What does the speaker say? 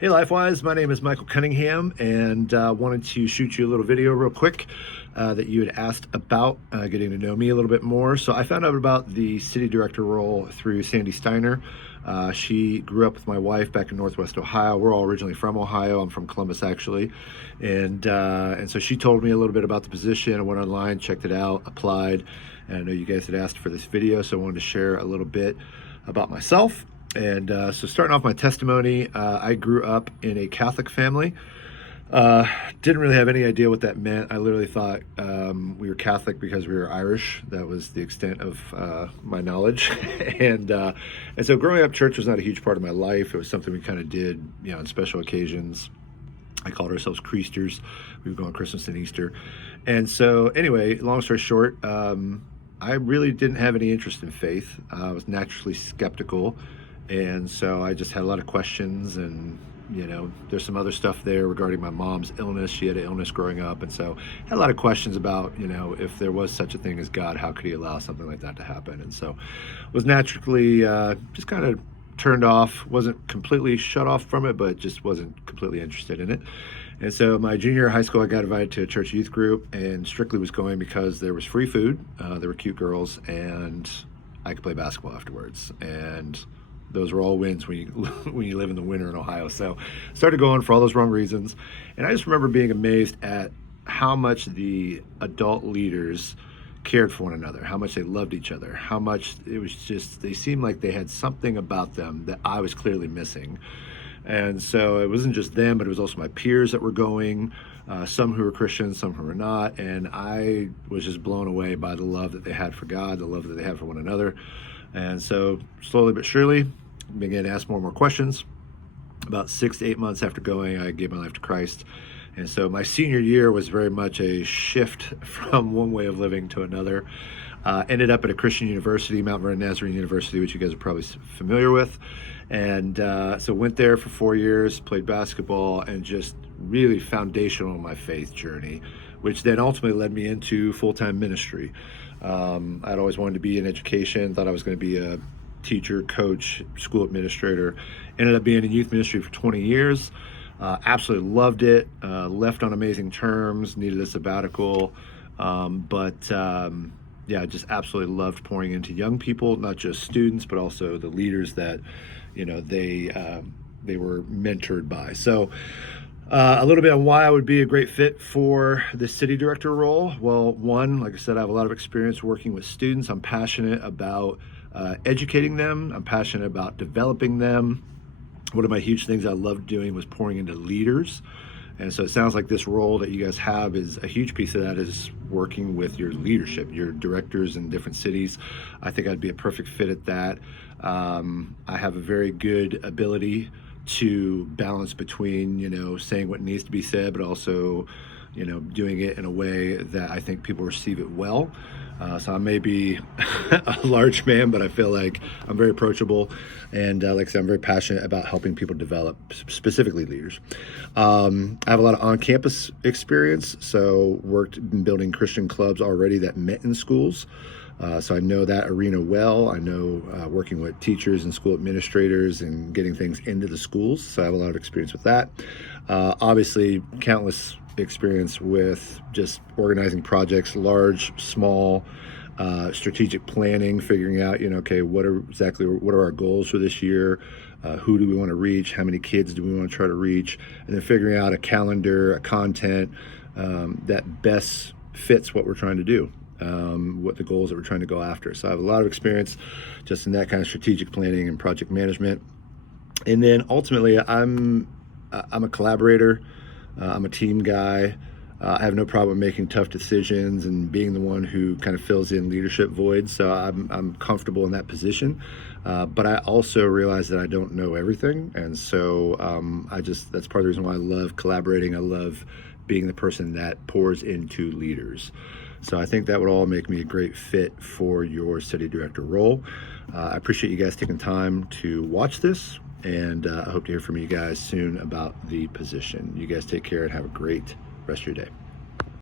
Hey LifeWise, my name is Michael Cunningham, and wanted to shoot you a little video real quick that you had asked about getting to know me a little bit more. So I found out about the city director role through Sandy Steiner. She grew up with my wife back in Northwest Ohio. We're all originally from Ohio. I'm from Columbus, actually, and so she told me a little bit about the position. I went online, checked it out, applied, and I know you guys had asked for this video, so I wanted to share a little bit about myself. And so starting off my testimony, I grew up in a Catholic family. Didn't really have any idea what that meant. I literally thought we were Catholic because we were Irish. That was the extent of my knowledge. and so growing up, church was not a huge part of my life. It was something we kind of did, on special occasions. I called ourselves Creasters. We would go on Christmas and Easter. And so anyway, long story short, I really didn't have any interest in faith. I was naturally skeptical. And so I just had a lot of questions, and there's some other stuff there regarding my mom's illness. She had an illness growing up, and so I had a lot of questions about, if there was such a thing as God, how could he allow something like that to happen? And so was naturally just kind of turned off, wasn't completely shut off from it, but just wasn't completely interested in it. And so my junior year of high school, I got invited to a church youth group, and strictly was going because there was free food, there were cute girls, and I could play basketball afterwards. And those were all wins when you live in the winter in Ohio. So started going for all those wrong reasons. And I just remember being amazed at how much the adult leaders cared for one another, how much they loved each other, how much it was just, they seemed like they had something about them that I was clearly missing. And so it wasn't just them, but it was also my peers that were going, some who were Christians, some who were not. And I was just blown away by the love that they had for God, the love that they had for one another. And so slowly but surely began to ask more and more questions. About 6 to 8 months after going, I gave my life to Christ. And so my senior year was very much a shift from one way of living to another. Ended up at a Christian university, Mount Vernon Nazarene University, which you guys are probably familiar with. And so went there for 4 years, played basketball, and just really foundational in my faith journey, which then ultimately led me into full-time ministry. I'd always wanted to be in education, thought I was going to be a teacher, coach, school administrator. Ended up being in youth ministry for 20 years. Absolutely loved it. Left on amazing terms, needed a sabbatical. Yeah, just absolutely loved pouring into young people, not just students, but also the leaders that, they were mentored by. So a little bit on why I would be a great fit for the city director role. Well, one, like I said, I have a lot of experience working with students. I'm passionate about educating them. I'm passionate about developing them. One of my huge things I loved doing was pouring into leaders. And so it sounds like this role that you guys have is a huge piece of that, is working with your leadership, your directors in different cities. I think I'd be a perfect fit at that. I have a very good ability to balance between, saying what needs to be said, but also, doing it in a way that I think people receive it well. So I may be a large man, but I feel like I'm very approachable. And like I said, I'm very passionate about helping people develop, specifically leaders. I have a lot of on-campus experience, so worked in building Christian clubs already that met in schools. So I know that arena well. I know working with teachers and school administrators and getting things into the schools. So I have a lot of experience with that. Obviously, countless experience with just organizing projects, large, small, strategic planning, figuring out, okay, what are our goals for this year? Who do we want to reach? How many kids do we want to try to reach? And then figuring out a calendar, a content that best fits what we're trying to do. What the goals that we're trying to go after. So I have a lot of experience just in that kind of strategic planning and project management. And then ultimately, I'm a collaborator. I'm a team guy. I have no problem making tough decisions and being the one who kind of fills in leadership voids. So I'm comfortable in that position. But I also realize that I don't know everything. And so that's part of the reason why I love collaborating. I love being the person that pours into leaders. So I think that would all make me a great fit for your city director role. I appreciate you guys taking time to watch this, and I hope to hear from you guys soon about the position. You guys take care and have a great rest of your day.